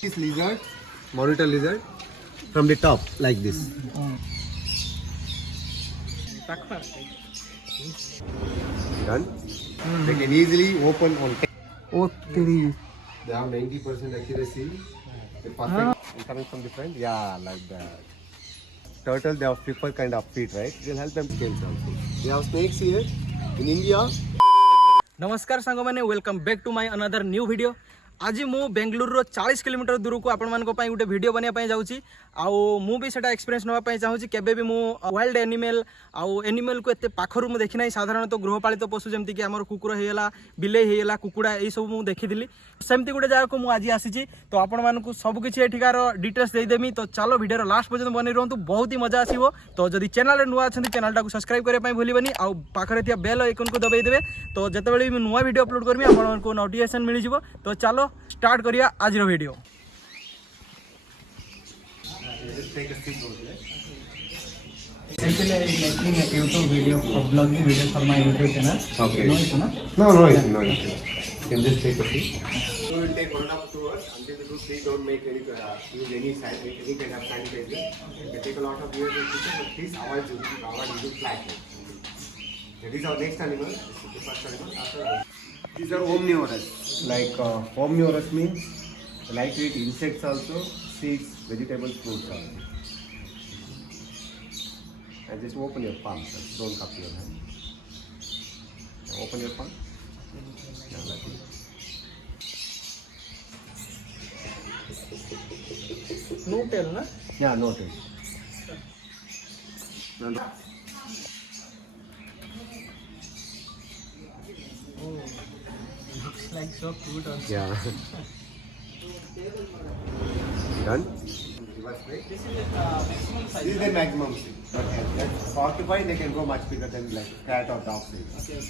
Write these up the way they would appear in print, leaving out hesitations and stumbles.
This lizard, monitor lizard, from the top like this. Done. They can easily open on. Oh, three. They have 90% accuracy. They're perfect. And coming from the front, yeah, like that. Turtle, they have flipper kind of feet, right? It will help them scales also. They have snakes here in India. नमस्कार सांग मैंने welcome back to my another new video. आज मु Bengaluru 40 kilometre दूर को आपण मानको पई गुटे वीडियो बनिया पई जाउची आउ मु भी सेटा एक्सपीरियंस नवा पई चाहूची। केबे भी मु वाइल्ड एनिमल आउ एनिमल को एते पाखरु मु देखि नै। साधारणतः गृहपालित पशु जेमति कि हमर कुकुर हेला, बिलेई हेला, कुकुडा एई सब मु देखिदिली। सेमति गुटे जागा को मु आज आसीची तो आपण मानको सब किछि एठिकार डिटेल्स देई देमी। तो चलो वीडियो लास्ट पर्यंत बनै रहंतु, बहुत ही मजा आसीबो। तो जदि चैनल रे नुवा अछंती चैनल टाको सब्सक्राइब करे पई भूलिबनी आउ पाखरे थिया बेल आइकन को दबाई देबे। तो जतेबेले भी नुवा वीडियो अपलोड करमी आपण मानको नोटिफिकेशन मिलि जिवो। तो चलो स्टार्ट करिया आज रो video. Actually, I am making a YouTube video, vlogging video for my YouTube channel. Okay. No issue, no? No issue, no issue. You can just take a seat. So we'll take 1.5 to 2 hours until the two please don't make any use any kind of sanitizer. It take a lot of years in future, but please avoid using flat. That is our next animal. This is the first animal. After these are omnivorous. Like omnivorous means like to eat insects also, seeds, vegetables, fruits also. And just open your palm, sir. Don't cup your hand. Now open your palm. Now like this. No tell ना? Yeah, no tail. Now, Looks like so cute also. yeah. Done? This is maximum size. This is the maximum size. But at 45 they can go much bigger than like cat or dog size. Okay.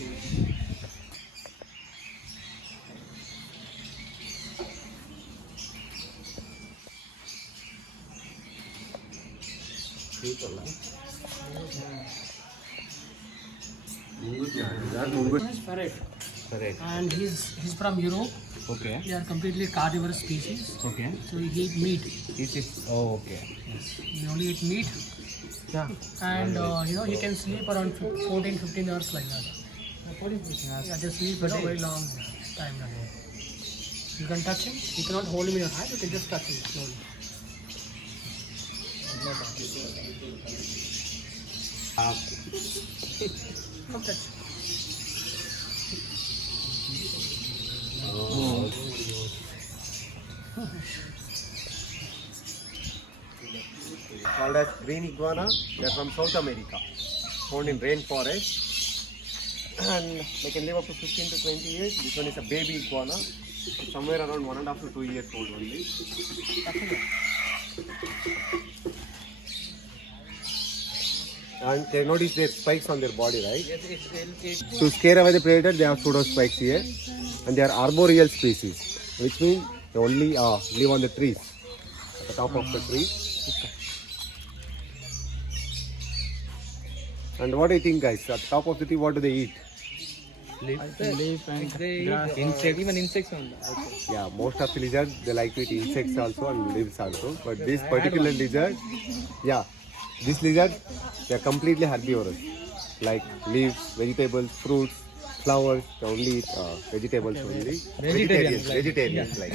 Ferret. Correct. And he's from Europe. Okay. They are completely carnivorous species. Okay. So he eat meat. This is okay. He only eat meat. Yeah. And he can sleep around 14-15 hours like that. 14-15 hours. Yeah, they sleep for a very long time. You can touch him. You cannot hold him in your hand. You can just touch him slowly. Come touch. Called as green iguana. They are from South America. Found in rainforest. And they can live up to 15 to 20 years. This one is a baby iguana. Somewhere around 1.5 to 2 years old only. And they notice their spikes on their body, right? Yes, To scare away the predator, they have pseudo spikes here. And they are arboreal species, which means they only live on the trees, at the top of the trees. And what do you think, guys? At the top of the tree, what do they eat? leaf and grass. Insects. Even insects also. Yeah, most of the lizards, they like to eat insects also and leaves also. But this particular lizard, yeah, this lizard, they are completely herbivorous. Like leaves, vegetables, fruits, flowers, they only eat vegetables only. Vegetarians, like.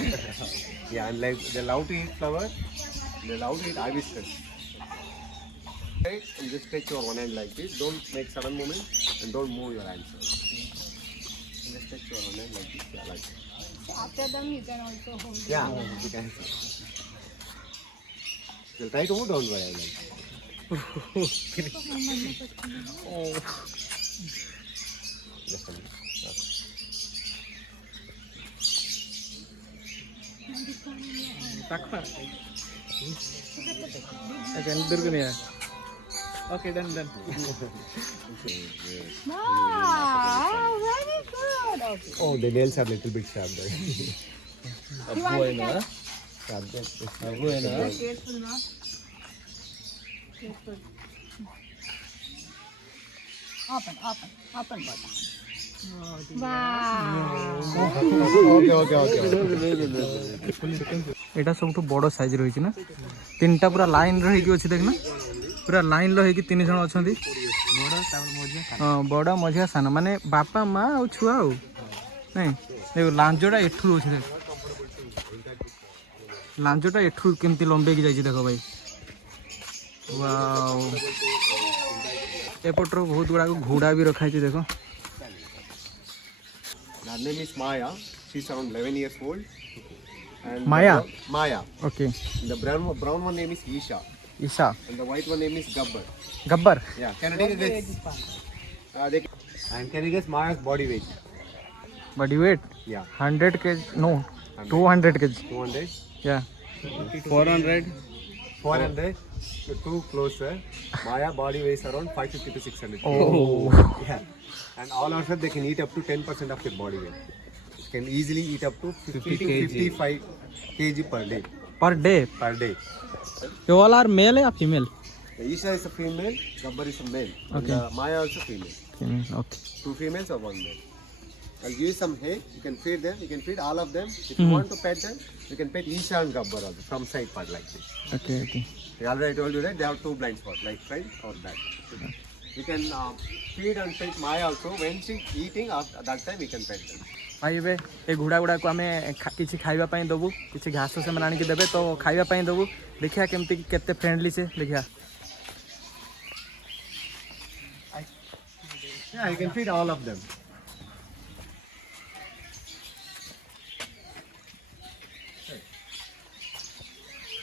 Yeah, and like they love to eat flowers, they love to eat hibiscus. Right? And just stretch your one hand like this. Don't make sudden movement and don't move your hands. And just stretch your one hand like this. Yeah, like this. So after them you can also hold it. Yeah, you can. You'll try to move, don't worry. Like. Oh. Just a minute. Okay, done. Wow, very good. Okay. Oh, the nails are a little bit sharp there. You want to catch? Sharp there. Careful, ma. Careful. Open, button. एटा सब बड़ size रही ना तीन टा पूरा line रही अच्छी देखना पूरा लाइन रही तीन जन अच्छा हाँ बड़ मझिया सान माने बापा माँ और छुआ आ नहीं देख लांजटा एठू अच्छे देख लांजटा एठू केमती लंबे जाइए देख भाई वाओ एपटर बहुत गुड़ा घोड़ा भी रखा है देखो Her name is Maya. She's around 11 years old. And Maya? Maya. Okay The brown one name is Isha. Isha And the white one name is Gabbar. Gabbar Yeah. Can you take a guess? And can you guess Maya's body weight? Body weight Yeah. 100 kg no 200 kg 200? या 400? 400? You're too close, sir. Maya body weighs around 550 to 600. Oh. Yeah. And all of them, they can eat up to 10% of their body weight. Can easily eat up to 50 to 55 kg per day. Per day Per day. ये all are mail या female The Isha is a female, Gabbar is a male. And Okay. Maya also female. Okay 2 females or 1 male. I'll give you some hay. You can feed them. You can feed all of them. If you want to pet them, you can pet Isha and Gabbar also from side part like this. Okay okay I already told you that they have 2 blind spots, like front or back. You can feed and pet Maya also. When she's eating, at that time we can pet them. भाई ए ये घोड़ा गुड़ा को आम किसी खाइबा पई दबु किसी घास से आनी देबे तो खाइबा पई दबु देखिया केमती केते फ्रेंडली से देखिया Yeah, you can feed all of them.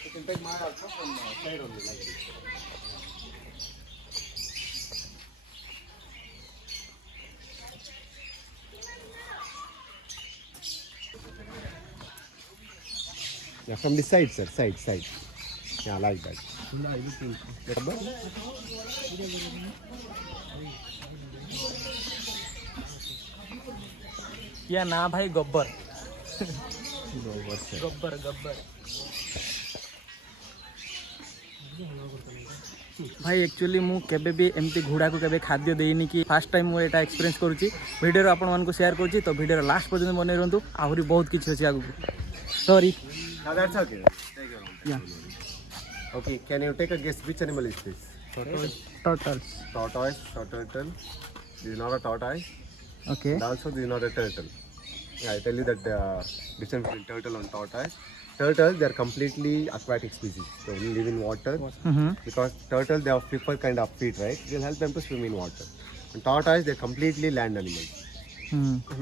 You can pet Maya also from side only like this. Yeah, from the side, sir. Side. Yeah, like that. Gabbar? या ना भाई गब्बर Gabbar, sir. गब्बर गब्बर भाई एक्चुअली मु केबे भी एमती घोड़ा को केबे खाद्य देनी कि फास्ट टाइम मु एटा एक्सपीरियंस करूची वीडियो आपण मान को शेयर करूची तो वीडियो लास्ट पर्यंत बने रहंतु आहुरी बहुत किछि अछि आगु sorry Now that's okay. Take your own. या Okay, can you take a guess which animal is this? Turtles Tortoise or turtle? This is not a tortoise. Okay And also this is not a turtle. Yeah, I tell you that difference between turtle and tortoise. Turtles, they are completely aquatic species. They only live in water. Because turtles, they have flipper kind of feet, right? It will help them to swim in water. And tortoise, they're completely land animals.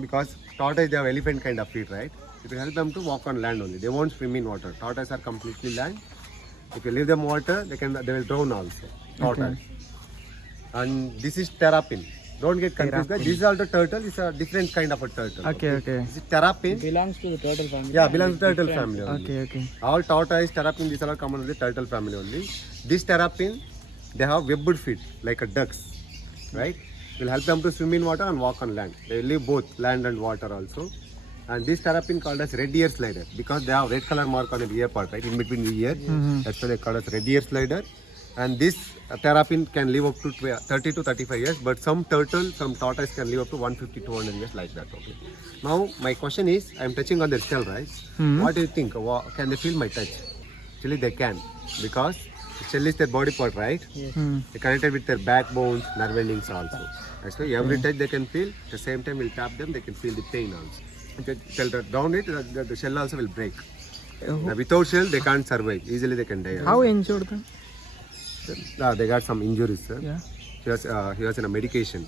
Because tortoise, they have elephant kind of feet, right? It will help them to walk on land only. They won't swim in water. Tortoise are completely land. If you leave them water, they will drown also. Tortoise. And this is terrapin. Don't get confused. Guys. This is also turtle. It's a different kind of a turtle. Okay okay This is terrapin. Belongs to the turtle family. Yeah, belongs to turtle family only. Okay okay All tortoise, terrapin, these are all common with the turtle family only. This terrapin, they have webbed feet like a ducks, right? Will help them to swim in water and walk on land. They live both land and water also. And this terrapin called as red ear slider because they have red color mark on the ear part, right? In between the ear. That's why they call as red ear slider. And this terrapin can live up to 30 to 35 years, but some turtle, some tortoise can live up to 150 to 200 years like that. Okay. Now my question is, I'm touching on their shell, right? What do you think? Can they feel my touch? Actually, they can because the shell is their body part, right? They connected with their backbones, nerve endings also. That's why every touch they can feel. At the same time, we'll tap them, they can feel the pain also. Till down it, the shell also will break. Now, without shell, they can't survive. Easily, they can die. How injured them They got some injuries, sir. yeah He was in a medication.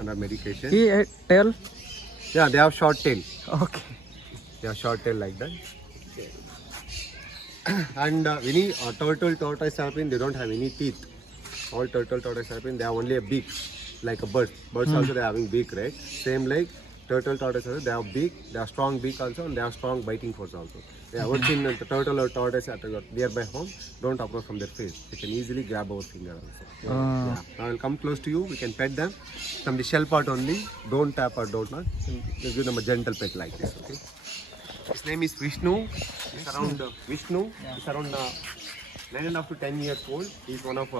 Under medication. he tail Yeah, they have short tail. okay They have short tail like that. And any turtle, tortoise, terrapin, they don't have any teeth. All turtle, tortoise, terrapin, they have only a beak, like a bird. Birds also they are having beak, right? Same like turtle, tortoise, also, they have beak. They have strong beak also, and they have strong biting force also. They have seen the turtle or tortoise at your nearby home. Don't approach from their face. They can easily grab our finger also. Yeah. Now I'll come close to you. We can pet them from the shell part only. Don't tap or don't not. Just give them a gentle pet like this. Okay. His name is Vishnu. He's around Vishnu. He's around 9.5 to 10 years old. He's one of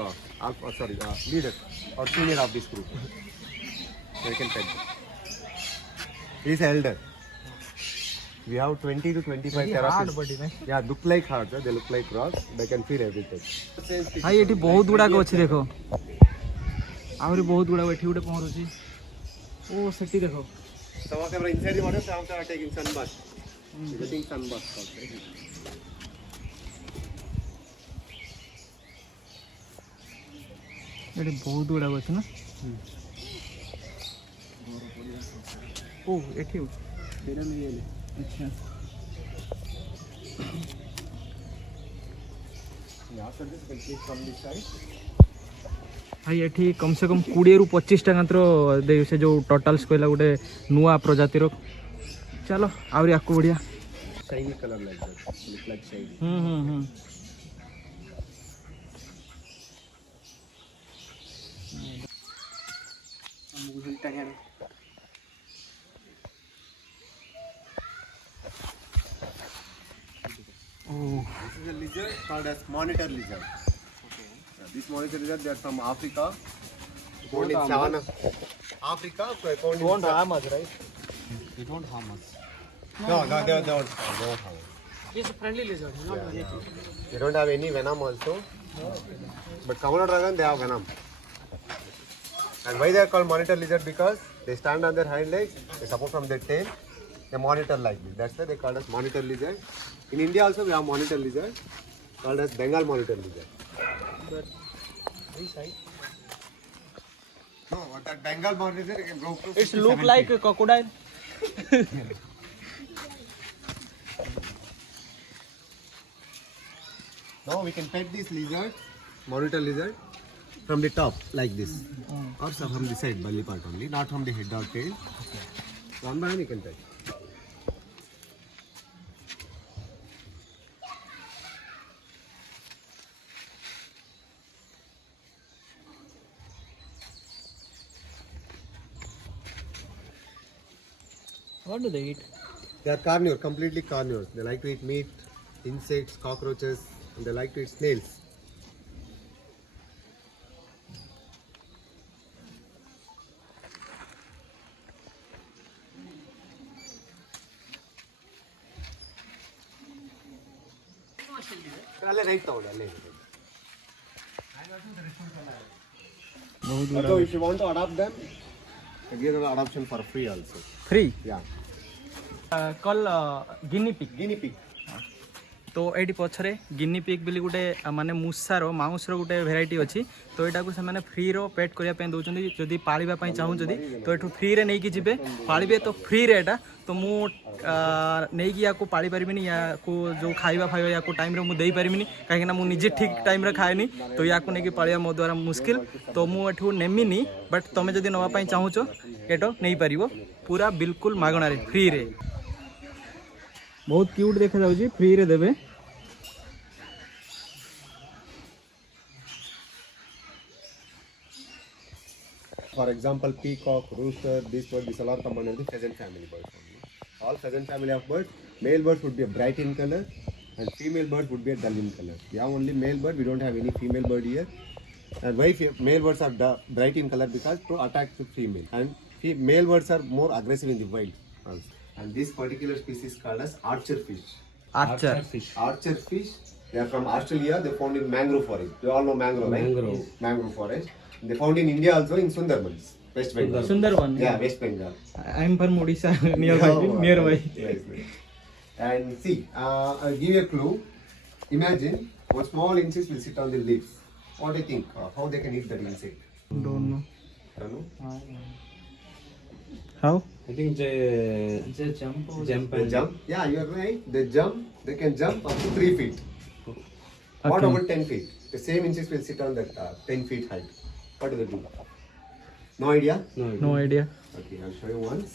leader or senior of this group. You can pet them. He's elder. We have 20 to 25 therapists. Yeah, look like hearts. They look like rocks. They can feel everything. ଭାଇ ଏଠି ବହୁତ ଗୁଡ଼ାକ ଅଛି ଦେଖ ଆହୁରି ବହୁତ ଗୁଡ଼ାକ ଏଠି ଗୋଟେ ପହଁରୁଛି ଓ ସେଠି ଦେଖ Some of them are inside the water, some of them are taking sun bath. Getting sun bath. ଏଠି ବହୁତ ଗୁଡ଼ାକ ଅଛି ନା ଓ ଏଠି ଆଚ୍ଛା After this, we'll take from this side. ଭାଇ ଏଠି କମ୍ ସେ କମ୍ 20ରୁ 25ଟା ମାତ୍ର ସେ ଯେଉଁ ଟୋଟାଲ୍ସ କହିଲା ଗୋଟେ ନୂଆ ପ୍ରଜାତିର ଚାଲ ଆହୁରି ଆକୁ ବଢ଼ିଆ Shiny color like that. Look like shiny. Oh. This is a lizard called as monitor lizard. This monitor lizard, they are from Africa. Found in Savannah. Africa, found in harm us, right? They don't harm us. No, they don't harm us. It's a friendly lizard, not anything. They don't have any venom also. But Komodo dragon, they have venom. And why they are called monitor lizard? Because they stand on their hind legs, they support from their tail, they monitor like this. That's why they call us monitor lizard. In India also we have monitor lizard called as Bengal monitor lizard. But inside, No, what that Bengal monitor lizard can go to It's 50, look 70. like a crocodile. Now we can pet this lizard, monitor lizard, from the top like this, or so from the side, belly part only, not from the head or tail. One by one you can pet. What do they eat? They are carnivore, completely carnivores. They like to eat meat, insects, cockroaches, and they like to eat snails. ಅಲ್ಲೇ right ತಗೊಳ್ಳಿ ಅಲ್ಲೇ although if you want to adopt them give them adoption for free also. Free? Yeah. Call guinea pig. Guinea pig. तो ये पछरे guinea pig बोली गोटे माने मूसार माउसर गोटे variety अच्छी तो यहाँ को से फ्री रो पेट करने दौरान जदि पालिबा चाहूँ जदि तो ये फ्री रे नहीं जीवे पालिबे तो फ्री रे एटा तो मु नहीं या को पाली पारिबिनी या को जो खाइबा फाइबा या को टाइम रे मु देई पारिबिनी कहीं ना मु निजे ठीक टाइम रे खाएनी तो या को नहीं पालिया मो द्वारा मुश्किल तो मु एठू नेमिनी बट तुम जदि नवा पई चाहूच एटो नहीं पारिबो पूरा बिल्कुल मागणा रे फ्री रे बहुत क्यूट देखा जाउची फ्री रे देबे For example, peacock, rooster, this bird, these all are common in the pheasant family birds only. All pheasant family of birds, male birds would be a bright in color and female birds would be a dull in color. We have only male bird, we don't have any female bird here. And why male birds are bright in color? Because to attack the female. And male birds are more aggressive in the wild also. And this particular species called as archer fish. Archer Archer fish, they are from Australia, they found in mangrove forest. You all know mangrove, right? Mangrove forest. They found in India also in Sundarbans, West Bengal. Sundarban. Yeah, West Bengal. I am from Odisha, nearby. Yes. And see, I'll give you a clue. Imagine one small insect will sit on the leaves. What do you think? How they can eat that insect? Don't know. Don't know? How? I think they jump. They jump. Yeah, you are right. They jump. They can jump up to 3 feet. What Okay. about 10 feet? The same insect will sit on that 10 feet height. What do they do? No idea? No idea. Okay, I'll show you once.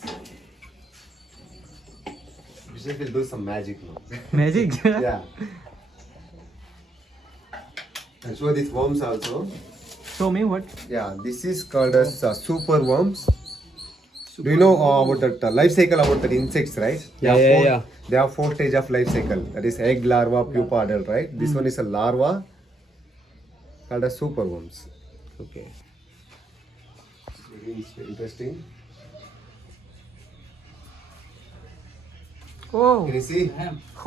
Vijay will do some magic now. Magic? Yeah. I'll show these worms also. Show me what? Yeah, this is called as super worms. Do you know about that life cycle about that insects, right? Yeah. They have 4 stages of life cycle. That is egg, larva, pupa, adult, right? This one is a larva called as super worms. Okay. Very interesting. Oh Can you see?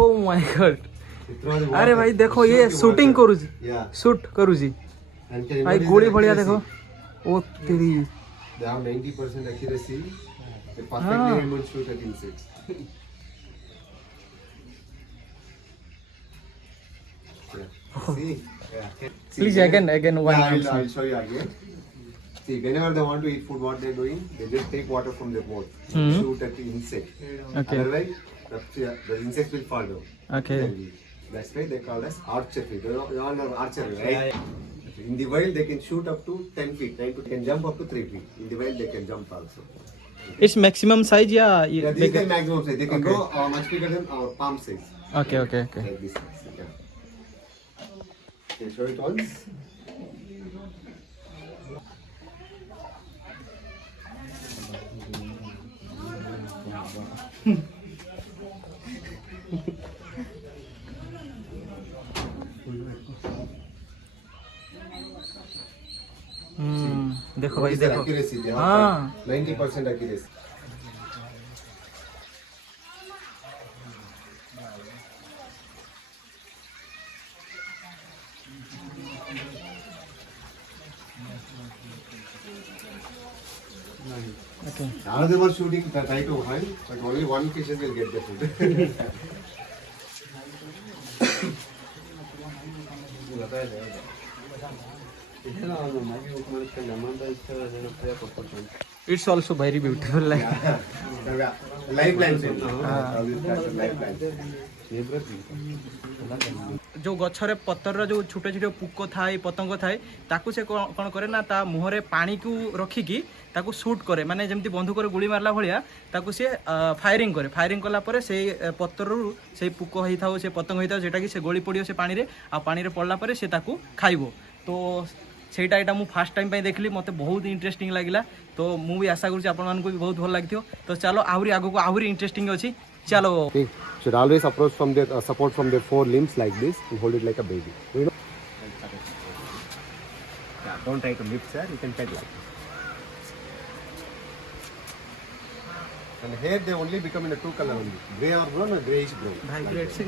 Oh my God You throw the अरे water, भाई देखो you ये shoot the shooting water. करूजी Yeah. Shoot करूजी And can you भाई notice गोली the बढ़िया accuracy? देखो ओ तेरी They have 90% accuracy. They Ah. perfectly able to shoot at insects. Yeah. See? Yeah. See, please when- again one Yeah, I'll show you again. See, whenever they want to eat food, what they're doing, they just take water from their mouth, Hmm. shoot at the insect. Okay. Otherwise, the insects will fall down. Okay. They'll eat. That's why they call us archery. You all know archery, right? In the wild, they can shoot up to 10 feet. 10 to can jump up to 3 feet. In the wild, they can jump also. Its maximum size या Yeah, this is the maximum size. They can go much bigger than our palm size. Okay okay okay Like this size. Yeah. Can you show it once? देखो What भाई is their देखो accuracy? They have हाँ 90% accuracy. Okay Another one shooting, they try to hunt, but only one fishes will get the food. It's also very beautiful like Live plants only. All these plants are live plants. जो गछरे पतर जो छोटे छोटे पुक थाए पतंग थाए ताकू से कौन करे ना ता मुहरे पानी को रखिकी ताकू शूट करे माने जेमती बंदूक गुली मारला भलिया ताकू से फायरिंग करे फायरिंग कला परे से पतरु से पुक होई थाओ से पतंग होई थाओ जेटा कि से गोली पड़ियो से पानी रे आ पानी रे पड़ला परे से ताकू खाइबो तो ସେଇଟା ଏଇଟା ମୁଁ ଫାର୍ଷ୍ଟ ଟାଇମ୍ ପାଇଁ ଦେଖିଲି ମୋତେ ବହୁତ ଇଣ୍ଟରେଷ୍ଟିଂ ଲାଗିଲା ତ ମୁଁ ବି ଆଶା କରୁଛି ଆପଣମାନଙ୍କୁ ବି ବହୁତ ଭଲ ଲାଗିଥିବ ତ ଚାଲ ଆହୁରି ଆଗକୁ ଆହୁରି ଇଣ୍ଟରେଷ୍ଟିଂ ଅଛି ଚାଲ Okay. Should always approach from their support from their 4 limbs like this and hold it like a baby. You know? Yeah, don't try to lift, sir. You can pet like this. And here they only become in a 2 color only, gray or brown or grayish brown. Vibrate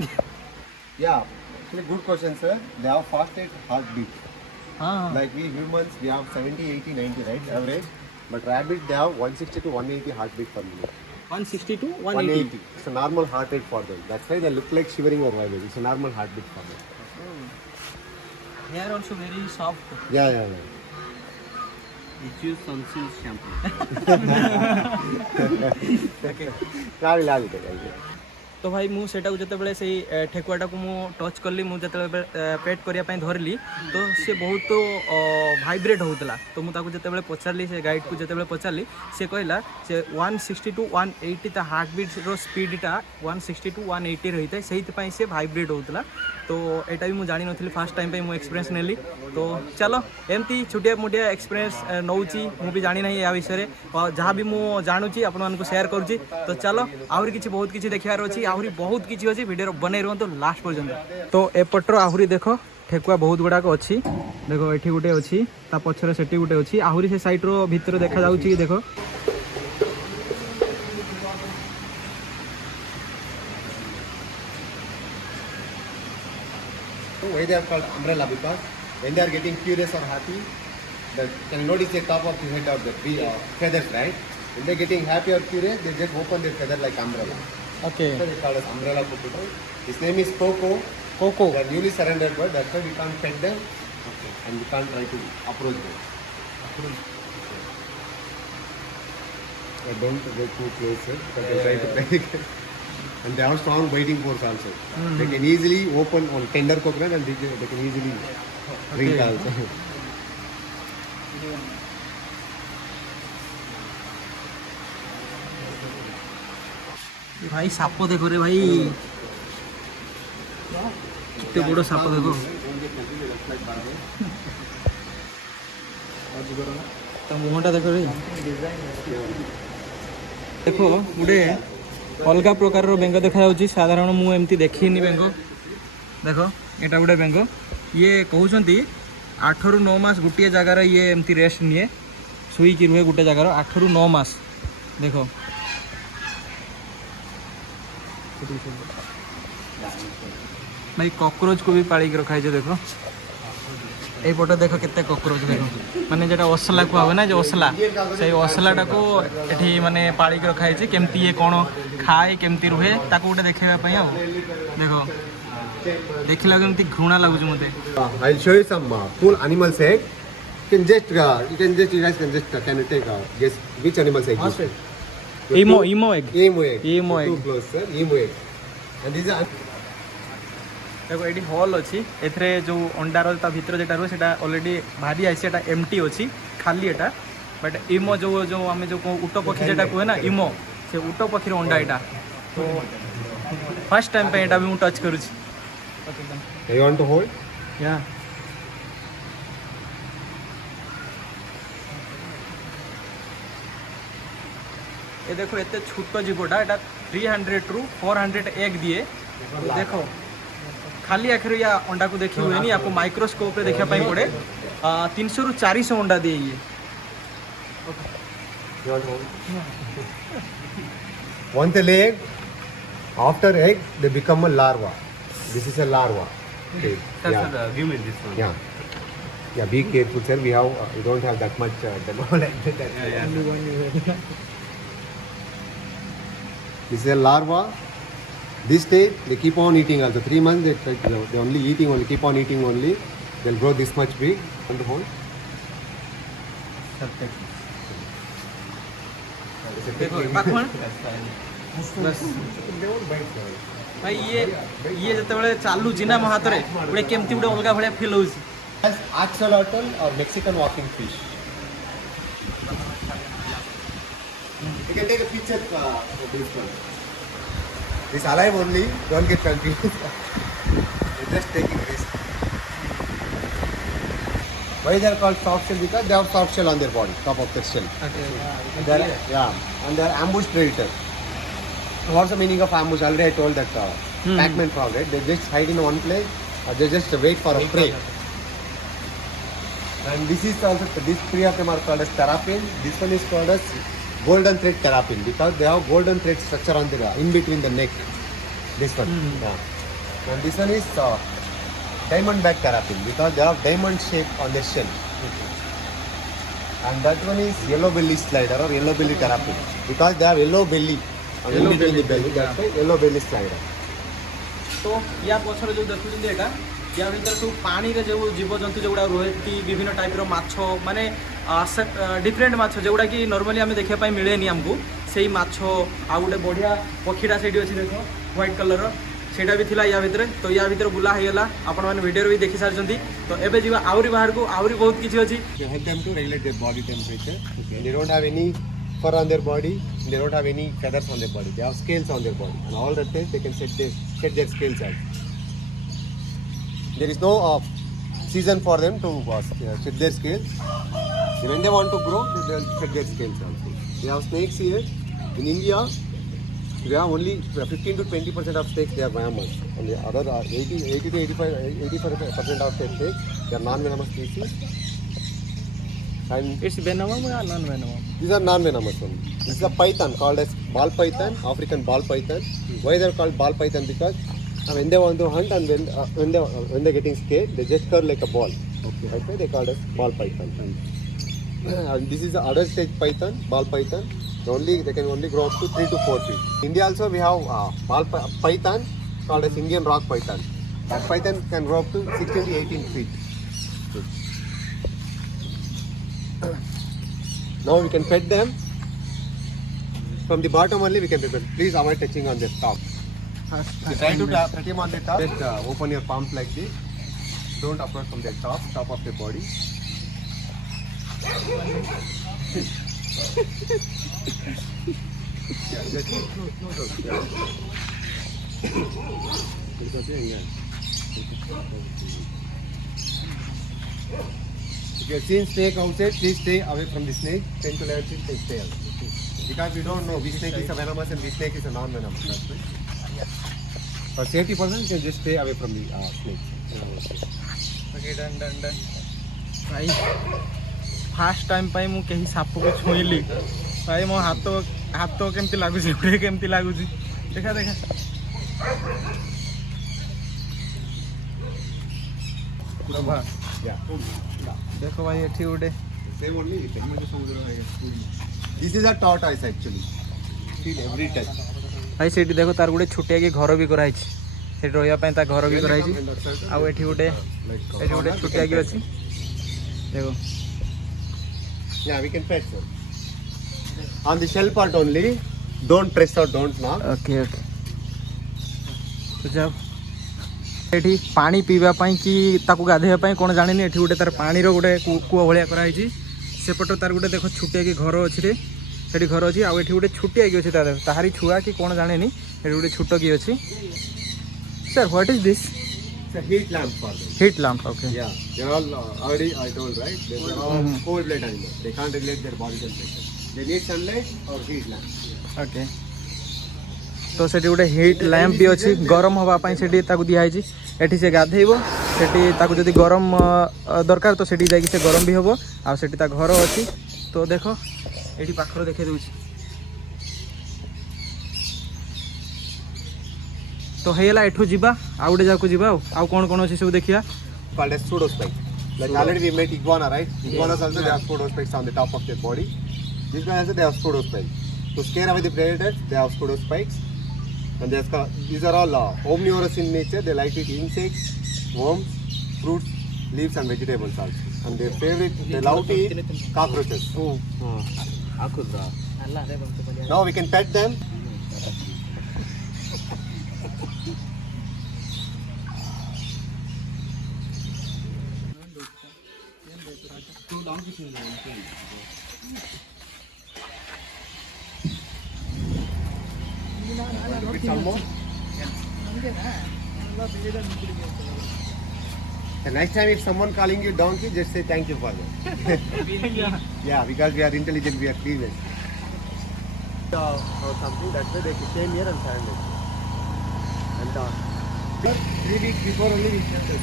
Yeah, actually good question, sir. They have fast rate heartbeat. ହଁ Like we humans, we have 70, 80, 90, right? Average. But rabbit, they have 160 to 180 heartbeat per minute. 160 to 180 180. It's a normal heart rate for them. That's why they look like shivering or vibrating. It's a normal heartbeat for them. they are also very soft Yeah, yeah, yeah. I'll take it. तो भाई मु सेटा जिते से ठेकुआटा को मु touch कली मुझे पेट करने धरली तो सी बहुत भाइब्रेट होता तो मुझे जिते पचारि से गाइड को जिते पचारि सी कहला से 160 टू 180 ता हार्टबीट रो स्पीडटा 160 टू 180 रही है से भाइब्रेट होता तो यहाँ भी मुझे जानी नी फास्ट टाइम मुझे एक्सपीरियंस नेली तो चलो एमती छोटिया मोटिया एक्सपीरियंस नौची मुझे जानी ना या विषय जहाँ भी मुझे जानूची आपको शेयर करुँची तो चलो आहरी किसी बहुत किसी देखार अच्छी आहरी बहुत किसी अच्छी वीडियो बने रुहतु लास्ट पर्यंत तो एपटर आहरी देख ठेकुआ बहुत गुड़ाक अच्छी देखो ये गोटे अच्छी ता पछरे सेठी गोटे अच्छी आहरी से साइड रो भितर देखा जाउची देखो Why they are called umbrella? Because when they are getting curious or happy, they can notice the top of the head of the tree feathers, right? When they are getting happy or curious, they just open their feather like umbrella. Okay So they call us umbrella potato. His name is Coco. Coco They are newly surrendered bird. That's why we can't pet them, and we can't try to approach them. Don't get too close, sir, because they try to panic. And they have strong biting force also. They can easily open on tender coconut and they can easily drink also. भाई shop देखो रे भाई कितने बड़ shop देखो तो मुहटा देख रे देखो गोटे अलग प्रकार बेंग देखा साधारण मुझे देखनी बेंग देख यहाँ गोटे बेंग ये कहते 8 ରୁ 9 मास गोटे जगार ये एमती रेस्ट निए शुईकी रुहे गोटे जगार 8 ରୁ 9 मास देख भाई कॉकरोच को भी पाड़ी रखा है देखो এই পটে দেখো কেতে ককরোচ দেখো মানে যেটা অসলা কুয়া হয় না যে অসলা সেই অসলাটাକୁ এଠି মানে পাଳିକି ରଖା ହେଇଛି କେମିତି ଇଏ କ'ଣ ଖାଏ କେମିତି ରୁହେ ତାକୁ ଗୋଟେ ଦେଖେଇବା ପାଇଁ ଆଉ ଦେଖ ଦେଖିଲା କେମିତି ଘୃଣା ଲାଗୁଛି ମୋତେ I'll show you some cool animals egg. You can just can you take guess which animals egg? Imo imo egg Emu egg. Emu egg. Too close, sir. Emu egg. And these are देखो ये hall अच्छी एथरे जो under ता भीतर जेटा रहे सेटा already भारी आइसे एटा एम्प्टी अच्छी खाली एटा बट इमो जो जो आम जो उट पक्षी जेटा कहे ना इमो से उट पक्षीर अंडा एटा तो फर्स्ट टाइम पे एटा भी मु टच करूची you want to hold? या ये देखो एते छोट जीवटा एटा 300 टू 400 एग दिए देखो खाली आखिर या अंडा को देखी हुए नहीं आपको माइक्रोस्कोप रे देखा पाई पड़े 300 ରୁ 400 अंडा दिए ये You want to hold? Once they lay egg, after egg they become a larva. This is a larva. Okay. Yeah. Give me this one. Yeah. Yeah. Be careful, sir. We don't have that much demo like that. This is a larva. This stage they keep on eating also 3 months they only eating only keep on eating only they'll grow this much big on the whole देखो पाखण बस भाई ये जते बेले चालू जिना मो हाथ रे बडे केमती बडे अलगा भलिया फील होउची as axolotl or Mexican walking fish. You can take a picture of this one. It's alive only, don't get confused. You're just taking risk. Why they are called soft shell? Because they have soft shell on their body, top of their shell. Okay And they are ambush predator. What's the meaning of ambush? Already I told that Pac-Man frog, right? They just hide in one place, they just wait for a prey. And this is also, these three of them are called as terrapin. This one is called as golden thread terrapin because they have golden thread structure on the in between the neck. This one. Yeah. And this one is diamond back terrapin because they have diamond shape on their shell. And that one is yellow belly slider or yellow belly terrapin because they have yellow belly. In between the belly. That's why yellow belly slider. तो या पछरे जो देखुछन एटा या भीतर सब पानी रे जो जीवजंतु जोड़ा रोहे विभिन्न टाइप रो माछ माने डिफरेंट माछ जोड़ा कि नॉर्मली हमें देखा पाई मिले नहीं हमको सेही माछ आ गोटे बढ़िया पक्षीटा सेठी अछि देखो व्हाइट कलर रो सेटा भी थिला या भीतर तो या भीतर बुला हे गेला आपण माने वीडियो रे भी देखि सारचंती तो एबे जीवा आउरी बाहर को आउरी बहुत किछि अछि You help them to regulate their body temperature. They don't have any fur on their body. They don't have any feathers on their body. They have scales on their body. And all the time they can set their scales out. There is no season for them to set their scales. When they want to grow, they will set their scales also. We have snakes here. In India, we have only 15 to 20% of snakes they are venomous. And the other 80 to 85% of snakes they are non-venomous species. And it's venomous या non venomous these are non-venomous ones. This is a python called as ball python, African ball python. Why they are called ball python? Because when they want to hunt and when they're getting scared, they just curl like a ball. Okay. That's why they called as ball python. And this is the adult stage python, ball python. They can only grow up to 3 to 4 feet. In India also we have ball python called as Indian rock python. That python can grow up to 16 to 18 feet. Now we can pet them. From the bottom only we can pet them. Please avoid touching on their top. If you try to pet him on the top, just open your palms like this. Don't approach from their top of their body. If you have seen snake outside, please stay away from the snake. 10 to 11 feet, stay away. Because we don't know which snake is a venomous and which snake is a non-venomous. That's why. For safety purposes, you can just stay away from the snakes. Okay done done done भाई fast time पाई मु केही shop को छुईली भाई मो हाथ केमती लागुची उड़े केमती लागुची देखा देखा Yeah. देखो भाई एठी गोटे Same only. This is a tortoise actually. Feel every touch. भाई सेठी देखो तार गोटे छुटिया के घर भी कराई सेठी रहिया ପାଇଁ ता घर भी कराई आ एठी गोटे छुटिया की अछि देखो Yeah, we can pet them. On the shell part only, don't press or don't knock. Okay okay तो जब एठी पानी पीवा ପାଇଁ कि ताकू गाधेया ପାଇଁ कोन जानिनी एठी गोटे तार पानी रो गोटे कुआ भलिया कराई छि सेपट तार गोटे देखो छुटिया के घर अछि रे सेठी घर अछि आ एठी गोटे छुटिया की अछि ताहारी छुआ कि कोन जानिनी एठी गोटे छुटो की अछि sir what is this It's a heat lamp for them. Heat lamp okay Yeah, they're all already I told right. They're all cold-blooded animals. They can't regulate their body temperature. They need sunlight or heat lamp. Okay तो सेठी गोटे heat lamp भी अछि गरम हवा ପାଇଁ सेठी ताकू दिया है एठी से गाधेइबो सेठी ताकू जदी गरम दरकार तो सेठी जाई से गरम भी हबो आ सेठी ता घर अछि तो देखो एठी पाखरो देखे दउछि तो हेला एठू जिबा आ उडे जाकू जिबा आ कोन कोन अछि सब देखिया Called as pseudospike. Like already we met iguana, right? Iguanas also they have pseudospikes on the top of their body. These guys also they have pseudospikes. To scare away the predators, they have pseudospikes. And these are all omnivorous in nature. They like to eat insects, worms, fruits, leaves and vegetables also. And their favorite, they love to eat cockroaches. Akudra. Now we can pet them. Some more. The next time if someone calling you donkey, just say thank you for that. Yeah, because we are intelligent, we are cleaners. Or something, that's why they came here and found it. And 3 weeks before only we started.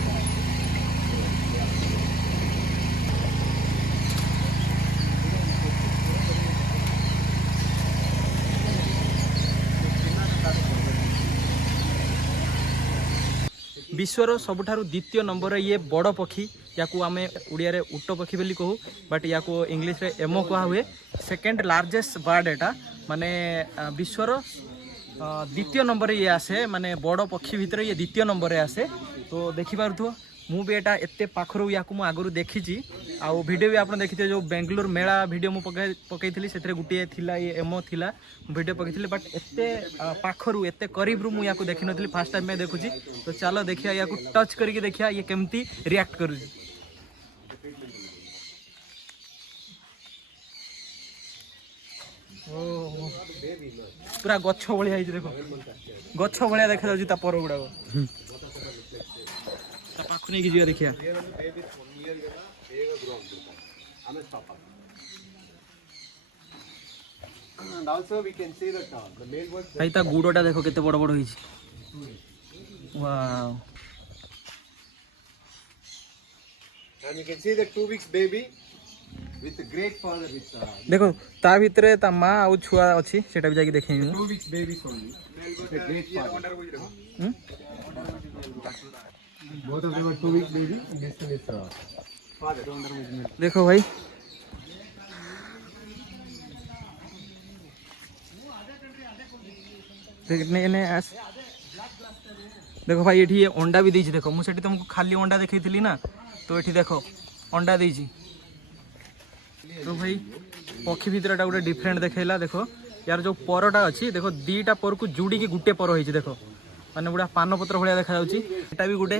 विश्वर सबुठारु द्वितीय number ये बड़ पक्षी या आम ओडिया रे उट पक्षी बोली कहू बट या इंग्लिश रे एमो कहा हुए सेकेंड लार्जेस्ट बर्ड एटा माने विश्वर द्वितीय नंबर ये आसे माने बड़ पक्षी भितर ये द्वितीय नंबर रे आसे तो देखि पारुथो मु भी एटा एते पाखरु या मु आगरु देखिची आ वीडियो भी आपन देखिथे जो बेंगलुरु मेला वीडियो मु पकईथली सेथरे गुटिए थिला ये एमो थिला वीडियो पकईथली बट एते पाखरु एते करीब रु मु याकू देखि नथली फर्स्ट टाइम मैं देखुची तो चलो देखिया याकू टच करके देखिया ये केमती रिएक्ट करूची पूरा गच्छ भलिया हिज देखो गच्छ भलिया देखा जाउची ता पर गुडा ता पाखु नै जिया देखिया And also we can see that the male birds. भाई ता गुडोटा देखो केते बड़ बड़ होइछ wow And you can see the 2 weeks baby with the great father with देखो ता भितरे ता मां आ छुआ अछि सेटा भी जाके देखैमी 2 weeks babies only. With the great father. Both of them are 2 weeks baby and this one is father. देखो भाई देखने ने देखो भाई ये अंडा भी देछि देखो मुझे तुमको खाली अंडा देखैथिली ना तो ये देखो अंडा देछि तो भाई पक्षी भितरटा गोटे डिफरेंट देखैला देखो यार जो परटा अच्छी देखो दीटा पर को जुड़ी की गुटे पर होइछि देखो माने गुडा पान पत्र भलिया देखा जाउछि एटा भी गुटे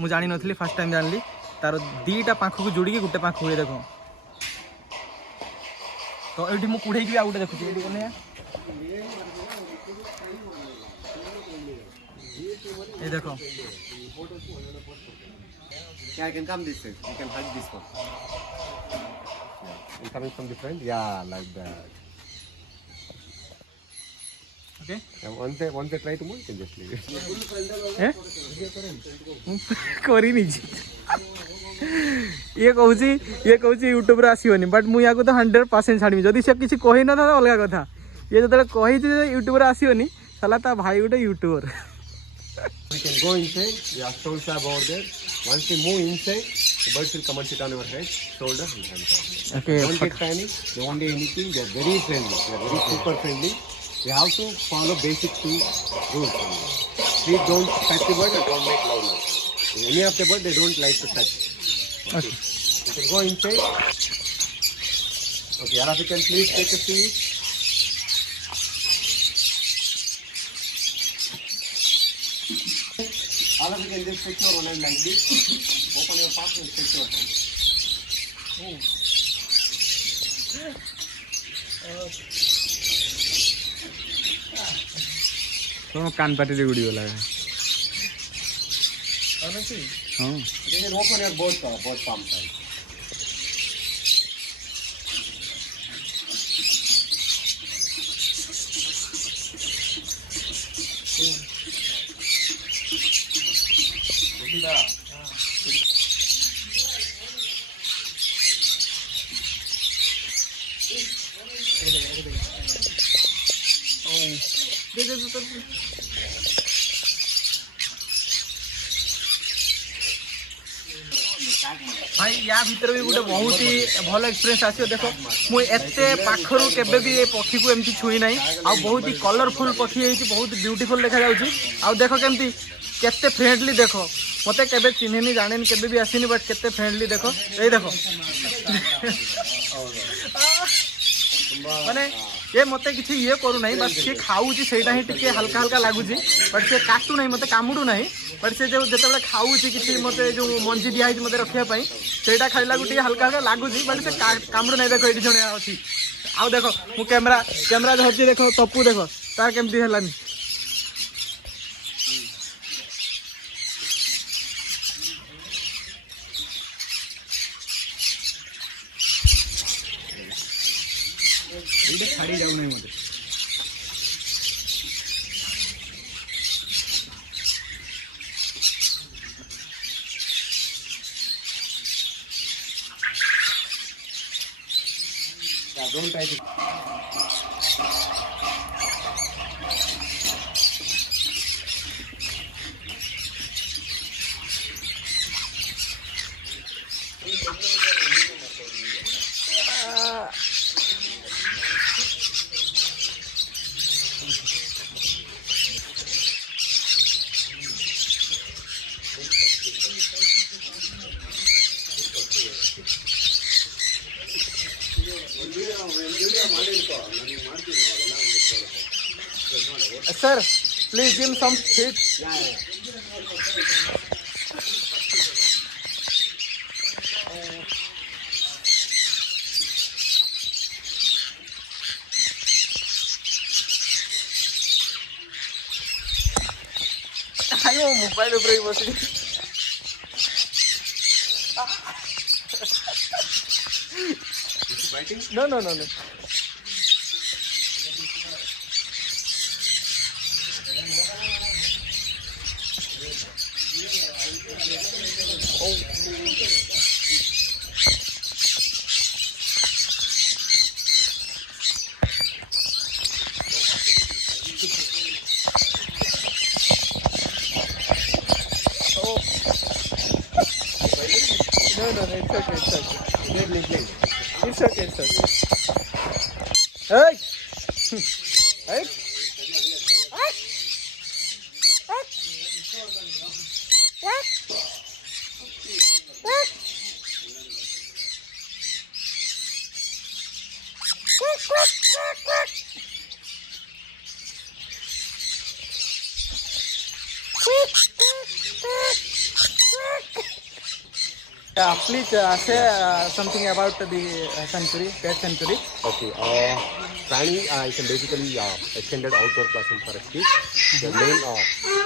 मु जानि नथली फर्स्ट टाइम जानली तार दीटा पाख को जुड़ी की गुटे पाख हुए देखो तो एठी मु कुढै की आ गुटे देखुछि एठी कोने ये देखो Yeah, I can come this way. You can hug this one. You coming from the front? Yeah, like that. Okay And once they try to move, you can just leave it. ए करी निजी ये कहूँ YouTube रे आसीबनी but मु याको तो 100% छाड़मी जदि से किसी कहि न था अलग कथा ये जतले कहि यूट्यूब रे आसीबनी साला ता भाई गोटे YouTuber We can go inside. We have stone slab over there. Once we move inside, the birds will come and sit on your head, shoulder, and hands. Okay Don't get panic. They won't do anything. They are very friendly. They are very super friendly. We have to follow basic two rules. Please don't touch the bird and don't make loud noise. In any of the bird, they don't like to touch. Okay. You can go inside. Okay, all of you can please take a seat. All of you can just stretch your one hand like this. Open your palm and stretch your hand. तो कान पाटी video लगा हाँ You can open your both palm sides. भाई या भीतर भी गोटे बहुत ही भल एक्सपीरियंस आसियो देखो मु एते पाखरु केबे भी ए पक्षी को एमती छुई नाही आ बहुत ही कलरफुल पक्षी है बहुत ब्यूटीफुल देखा जाउची आ देखो केमती केते फ्रेंडली देखो मते केबे चिन्हनी जानेनी केबे भी आसीनी बट केते फ्रेंडली देखो ए देखो माने ये मते किछि ये करू नाही बस से खाउची सेटा ही टिके हल्का हल्का लागुची बट से काटू नाही मते कामुडू नाही बट से जो जेतेबेले खाउची किछि मते जो मंजी दिया है मते रखिया पई सेटा खाइला गुटी हल्का हल्का लागुची बट से कामुडू नाही देखो एठी जणे अछि आउ देखो मु कैमरा धरती देखो तप्पू देखो तार केमती हेलानी छाड़ी जाऊ नहीं मते Don't try to. Sir, please give some feed. Ayo mobile ଉପରେ ବସି Biting? No. No, it's okay. It's okay. Hey! Hey! Please say something about the sanctuary, pet sanctuary. Okay. Prani is a basically extended outdoor classroom for kids. The main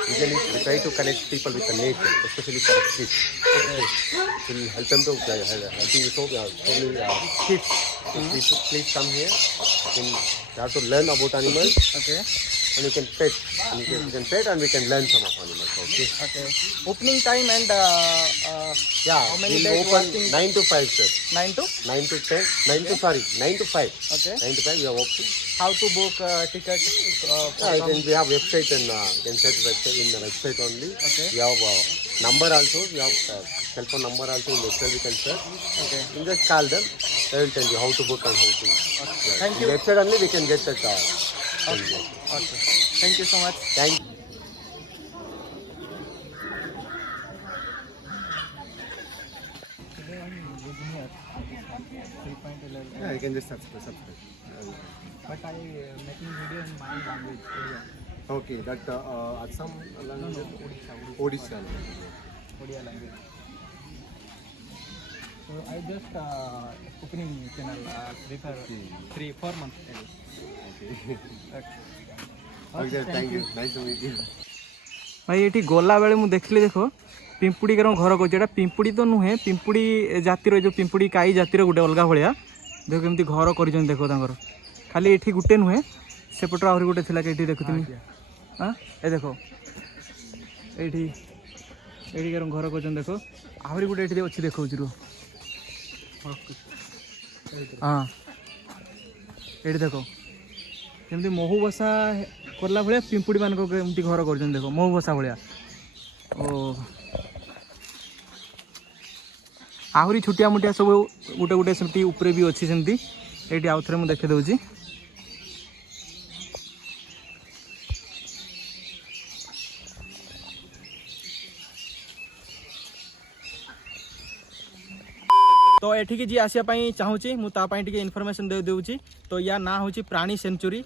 reason is we try to connect people with the nature, especially for kids. Okay. It will help them to helping so many kids. Please come here. You have to learn about animals. Okay. And you can pet. And you can pet and we can learn some of animals. Okay. Okay. Opening time and how many we'll days open working? 9 to 5, sir. 9 to? 9 to 10. 9 to 5. Okay. 9 to 5 we are open. how to book ticket? We have website and you can search website in the website only. Okay. We have number also. We have cell phone number also in the website. You can search. Okay. You just call them. They will tell you how to book and how to. Thank In you. the website only we can get that. Okay. Thank you so much. Thank you. Yeah, you can just subscribe. But I making video in my language. Okay, that Assam language. Odisha. Odia language. So I just opening channel before 3-4 months ago. Okay, thank you. Nice to meet you. भाई ये गला बेले मुझे देखली देख पिंपुड़ी घर कहे पिंपुड़ी तो नुहे पिंपुड़ी जातिर जो पिंपुड़ी काई जातिर गोटे अलग भाया देख केमती घर कर देख खाली ये गोटे नुहे सेपटर आहरी गोटे थी कि देखुनी हाँ ये देख ये घर कर देख आहरी गोटे ये अच्छी देखा हाँ ये देख केमती महू बसा करला भाया पिंपुड़ी मान केमती घर कर देख महू बसा भाया ओ आहरी छुटिया मुटिया सब गोटे गोटे सेमती उपरे भी अच्छी सेमती ये आउ थे मुझे देखी दूसरी तो एठिकी जी आसापी चाहूँगी मुझे इनफॉरमेशन दे दूँगी तो या ना हूँ प्राणी सेंचुरी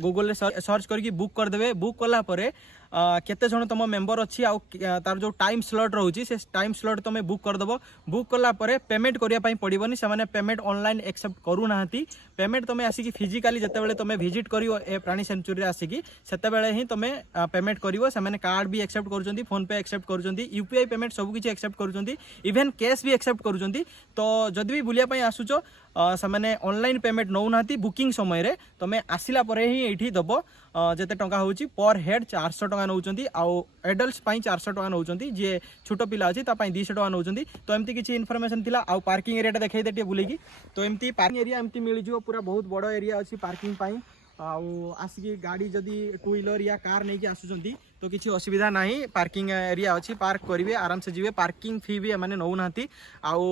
गूगल सर्च करके बुक करदे बुक कलापर केते जन तुम मेंबर अच्छी आउ तार जो टाइम स्लॉट रोचे से टाइम स्लॉट तुम बुक करदेव बुक कलापर पेमेंट करने पड़ोनी से पेमेंट ऑनलाइन एक्सेप्ट करूना पेमेंट तुम आसिक फिजिकाली जिते तुम विजिट कर प्राणी सेंचुरी आसिकी से ही तुम पेमेंट कर कार्ड भी एक्सेप्ट कर फोन पे एक्सेप्ट कर यूपीआई पेमेंट सबकि एक्सेप्ट कर इवेन कैश भी एक्सेप्ट कर तो जदि भी बुलायापी आसुच से ऑनलाइन पेमेंट नौना बुकिंग समय तुम आसला ही ये दब जिते टंका हूँ पर हेड 400 टका नौ आउ एडल्ट्स 400 टका नौ जी छोट पिला अच्छी 200 टका नौ तो एमती किसी इनफॉरमेशन थिला आउ पार्किंग एरिया देखा दे बुलेकी तो एमती पार्किंग एरिया एमती मिल जाव पूरा बहुत बड़ एरिया अच्छी पार्किंग पाई आउ आसिकी गाड़ी जदि 2 व्हीलर या कार नहीं आसुचंती तो किसी असुविधा ना पार्किंग एरिया अच्छी पार्क करेंगे आराम से जी पार्किंग फी भी एमाने नौना आउ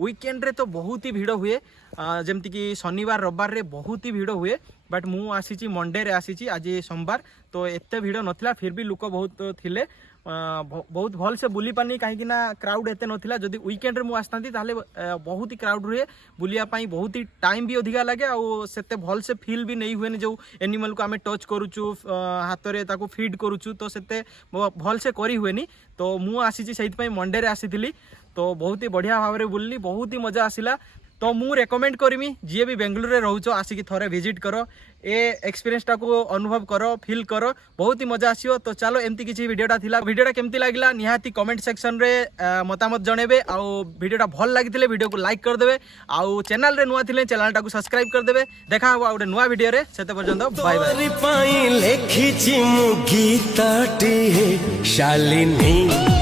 वीकेंड रे तो बहुत ही भीड़ हुए जमती कि शनिवार रविवार रे बहुत ही भीड़ हुए बट मु आसी मंडे रे आसी आज सोमवार तो एत भीड़ नथिला फिर भी लोक बहुत थिले बहुत भल से बुली पानी कहीं क्राउड एते नथिला जदि वीकेंड रे मु आस्तांती ताले बहुत ही क्राउड रुहे बुलिया पाई बहुत ही टाइम भी अधिका लगे आउ सेते भल से फील भी नहीं हुए जो एनिमल को आमे टच करूचु हाथ रे ताको फीड करूचु तो सेते भल से करी हुएनी तो मु आसी से मंडे रे आसीथिली तो बहुत ही बढ़िया भाव में बुलली बहुत ही मजा आसिला तो मु रेकमेंड करमी जी भी बेंगलुरु रे रोच आसिक थोड़े विजिट करो ए एक्सपीरियंस टाक अनुभव करो फील करो बहुत ही मजा आसियो तो चलो एमती किसी वीडियोटा थिला वीडियोटा केमती लागला निहाती कमेंट सेक्शन रे मतामत जणेबे आउ वीडियोटा भल लागिथिले वीडियो को लाइक कर देबे आउ चैनल रे नुआ थिले चैनल टाको सब्सक्राइब कर देबे देखा हो गोटे नुआ वीडियो रे सेते पर्यंत बाय बाय लेखिछि मु गीतटी शालिनी